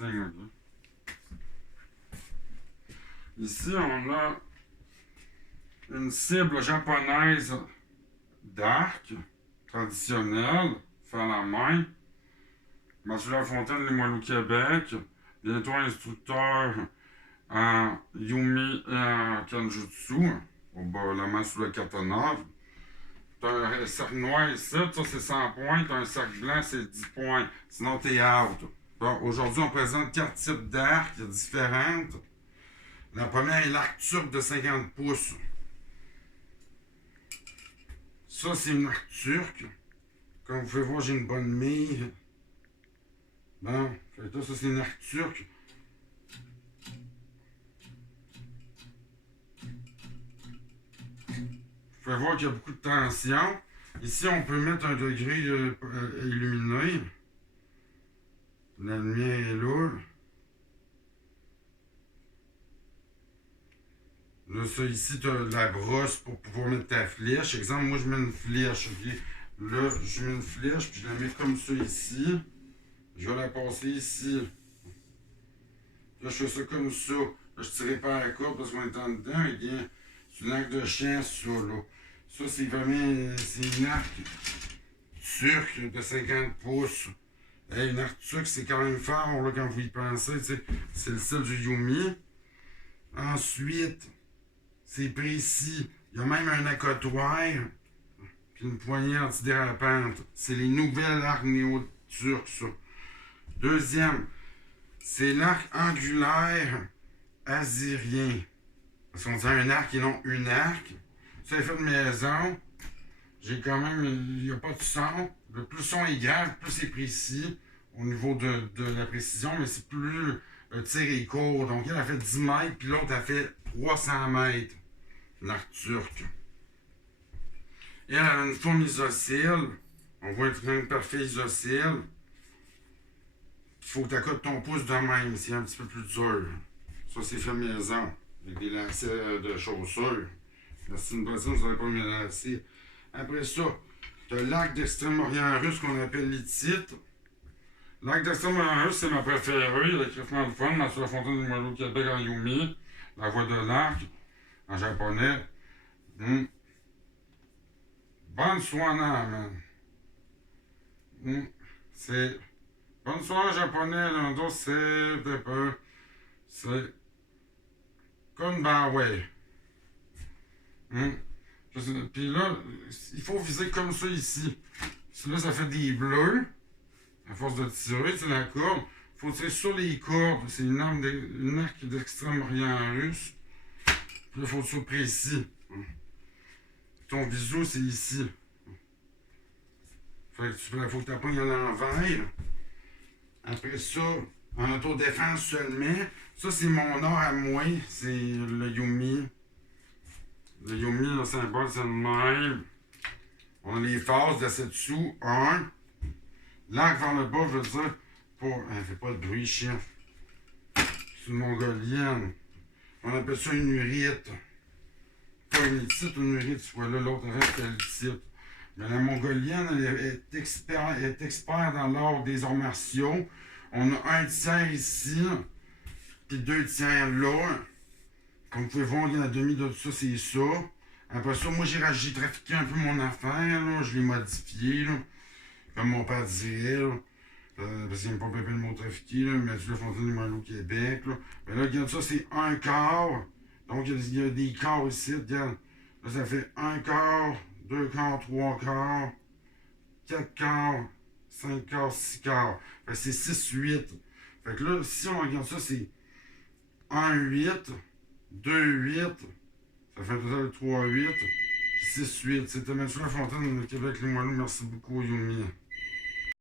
signe, ok. Ici, on a une cible japonaise d'arc traditionnelle, fait à la main. Mathieu Lafontaine, Limoilou, Québec. Bientôt instructeur en Yumi et en Kenjutsu. La main sous le katana. T'as un cercle noir ici, ça c'est 100 points. T'as un cercle blanc, c'est 10 points. Sinon, t'es out. Bon, aujourd'hui, on présente 4 types d'arcs différentes. La première est l'arc turc de 50 pouces. Ça, c'est une arc turc. Comme vous pouvez voir, j'ai une bonne mire. Bon, ça, c'est une arc turc. Vous pouvez voir qu'il y a beaucoup de tension. Ici, on peut mettre un degré illuminé. La lumière est là. Là, ça ici, tu as la brosse pour pouvoir mettre ta flèche. Exemple, moi, je mets une flèche. Okay? Là, je mets une flèche, puis je la mets comme ça ici. Je vais la passer ici. Là, je fais ça comme ça. Là, je ne tirerai pas la corde parce qu'on est en dedans. Et bien, c'est une arc de chien, ça, là. Ça, c'est vraiment... C'est une arc turque de 50 pouces. Hey, une arc turque, c'est quand même fort, là, quand vous y pensez. C'est le style du Yumi. Ensuite, c'est précis. Il y a même un accotoir. Puis une poignée antidérapante. C'est les nouvelles arcs néo-turques, ça. Deuxième, c'est l'arc angulaire assyrien. Parce qu'on dit un arc et non une arc. Ça est fait de maison. J'ai quand même. Il n'y a pas de son. Le plus son est grave, plus c'est précis au niveau de la précision, mais c'est plus. Le tir est court. Donc elle a fait 10 mètres, puis l'autre a fait 300 mètres. L'arc turc. Et elle a une forme isocèle. On voit un triangle parfait isocèle. Il faut que tu accotes ton pouce de même, c'est un petit peu plus dur. Ça, c'est fait maison, avec des lacets de chaussures. C'est une personne, vous n'avez pas mis lacets. Après ça, tu as l'arc d'Extrême-Orient russe qu'on appelle l'Hittite. L'arc d'Extrême-Orient russe, c'est ma préférée. Il y a l'écritement de fun, Mathieu Lafontaine du Limoilou, Québec en Yumi. La voix de l'arc, en japonais. Bonne soirée, man. C'est. Bonne soirée japonais, là, c'est comme Huawei. Puis là, il faut viser comme ça ici. Là, ça fait des bleus. À force de tirer, c'est la corde. Il faut tirer sur les cordes. C'est une arc d'Extrême-Orient russe. Puis là, il faut que ce soit précis. Ton visu, c'est ici. Fait que il faut que tu appognes à l'envers. Après ça, en autodéfense seulement. Ça, c'est mon art à moi. C'est le Yumi. Le Yumi, le symbole, c'est le même. On a les phases de cette sous. 1. L'arc vers le bas, je veux dire, pour. Elle fait pas de bruit, chien. C'est une mongolienne. On appelle ça une urite. Pas une hittite ou une urite, tu vois là, l'autre reste à l'hittite. Mais la mongolienne, elle est experte dans l'art des arts martiaux. On a un tiers ici, puis 2 tiers là. Comme vous pouvez voir, il y a la demi de tout ça, c'est ça. Après ça, moi, j'ai trafiqué un peu mon affaire, là. Je l'ai modifié, là. Comme mon père dirait, là. Parce qu'il n'aime pas pépé le mot trafiqué, là. Mathieu Lafontaine du Limoilou, Québec, là. Mais là, regarde ça, c'est un quart. Donc, il y a des quarts ici, regarde. Là, ça fait 1 quart, 2 quarts, 3 quarts, 4 quarts, 5 quarts, 6 quarts. Fait que c'est 6, 8. Fait que là, si on regarde ça, c'est 1, 8, 2, 8. Ça fait un total de 3, 8. Puis 6, 8. C'était Mathieu Lafontaine de Québec, Limoilou. Merci beaucoup, Yumi.